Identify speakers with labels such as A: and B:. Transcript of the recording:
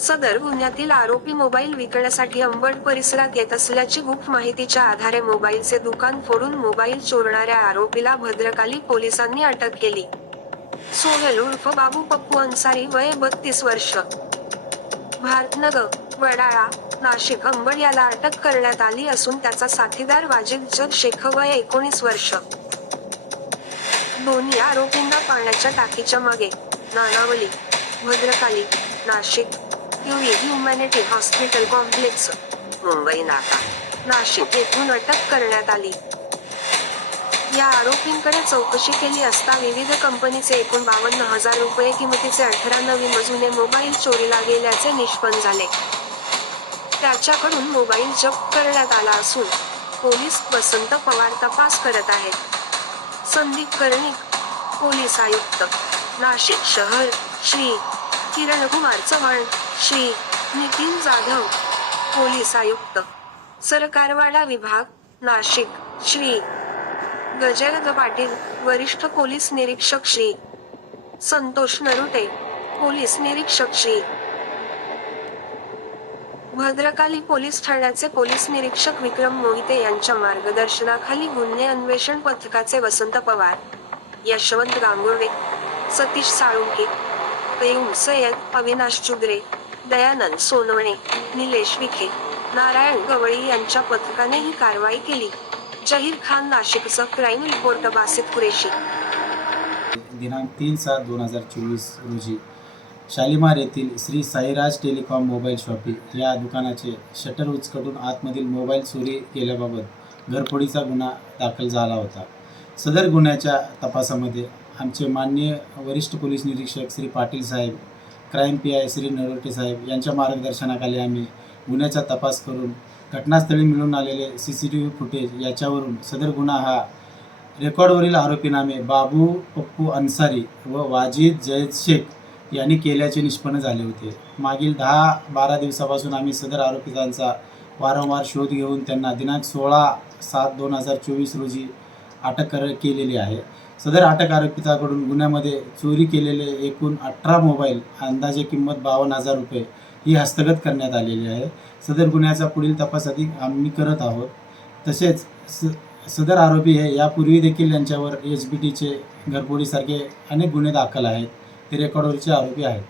A: सदर गुन्ह्यातील आरोपी मोबाईल विकण्यासाठी अंबड परिसरात येत असल्याची गुप्त माहितीच्या आधारे मोबाईलचे दुकान फोडून मोबाईल चोरणाऱ्या आरोपीला भद्रकाली पोलिसांनी अटक केली. सोहेल उर्फ बाबू पप्पू अन्सारी वय बत्तीस वर्ष. भारतनगर वडाळा नाशिक अंबड याला अटक करण्यात आली असून त्याचा साथीदार वाजिद जग शेख वय एकोणीस वर्ष. दोन्ही आरोपींना पाण्याच्या टाकीच्या मागे Nanavali Bhadrakali Nashik Yuvi humanity hospital complex Mumbai Naka Nashik येथून अटक करण्यात आली. या आरोपींकडे चौकशी केली असता विविध कंपनीचे एकूण बावन्न हजार रुपये किमतीचे अठरा नवीन व जुने मोबाईल चोरीला गेल्याचे निष्पन्न झाले. त्याच्याकडून मोबाईल जप्त करण्यात आला असून पोलीस वसंत पवार तपास करत आहेत. संदीप कर्णिक पोलीस आयुक्त. नाशिक शहर श्री किरण कुमार चव्हाण. श्री नितीन जाधव पोलीस आयुक्त सरकारवाडा विभाग नाशिक. श्री गजरद पाटील वरिष्ठ पोलीस निरीक्षक श्री संतोष नरुटे पोलीस निरीक्षक श्री भद्रकाली पोलीस ठाण्याचे पोलीस निरीक्षक विक्रम मोहिते यांच्या मार्गदर्शनाखाली गुन्हे अन्वेषण पथकाचे वसंत पवार यशवंत गांगुळे सतीश साळुंके सय्यद अविनाश चुगरे दयानंद सोनवणे निलेश विखे नारायण गवळी यांच्या पथकाने ही कारवाई केली. जहीर खान नाशिकचं क्राईम रिपोर्ट बासित कुरेशी.
B: दिनांक तीन सात दोन हजार चोवीस रोजी शालिमार येथील Shri Sairaj telecom mobile shoppe या दुकानाचे शटर उचकटून आतमधील मोबाईल चोरी केल्याबाबत घरफोडीचा गुन्हा दाखल झाला होता. सदर गुन्ह्याच्या तपासामध्ये आमचे माननीय वरिष्ठ पोलीस निरीक्षक श्री पाटील साहेब crime P I Shri Narote साहेब यांच्या मार्गदर्शनाखाली आम्ही गुन्ह्याचा तपास करून घटनास्थळी मिळून आलेले C C T V footage याच्यावरून सदर गुन्हा हा रेकॉर्डवरील आरोपी नामे बाबू पप्पू अन्सारी व वाजिद जयद शेख यांनी केल्याचे निष्पन्न झाले होते. मागील दहा बारा दिवसापासून आम्ही सदर आरोपितांचा वारंवार शोध घेऊन त्यांना दिनांक सोळा सात दोन हजार चोवीस रोजी अटक कर केलेली आहे. सदर अटक आरोपिताकडून गुन्ह्यामध्ये चोरी केलेले एकूण अठरा मोबाईल अंदाजे किंमत बावन्न हजार रुपये ही हस्तगत करण्यात आलेली आहे. सदर गुन्ह्याचा पुढील तपास अधिक आम्ही करत आहोत. तसेच स सदर आरोपी हे यापूर्वी देखील यांच्यावर एच बी टीचे घरपोडीसारखे अनेक गुन्हे दाखल आहेत. ते रेकॉर्डवरचे आरोपी आहेत.